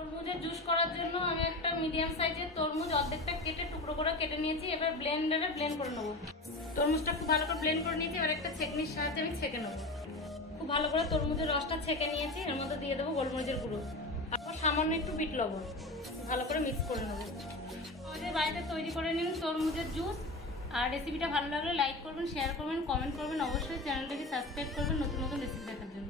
তরমুজের জুস করার জন্য আমি একটা মিডিয়াম সাইজের তরমুজ অর্ধেকটা কেটে টুকরো করে কেটে নিয়েছি। এবার ব্লেন্ডারে ব্লেন্ড করে নেবো। তরমুজটা খুব ভালো করে ব্লেন্ড করে নিয়েছি। এবার একটা ছেঁকনির সাহায্যে আমি ছেঁকে নেবো। খুব ভালো করে তরমুজের রসটা ছেঁকে নিয়েছি। এর মধ্যে দিয়ে দেবো গোলমরিচের গুঁড়ো, তারপর সামান্য একটু বিট লবণ, ভালো করে মিক্স করে নেবো। আমাদের বাড়িতে তৈরি করে নিন তরমুজের জুস। আর রেসিপিটা ভালো লাগলে লাইক করবেন, শেয়ার করবেন, কমেন্ট করবেন। অবশ্যই চ্যানেলটাকে সাবস্ক্রাইব করবেন নতুন নতুন রেসিপি দেখার জন্য।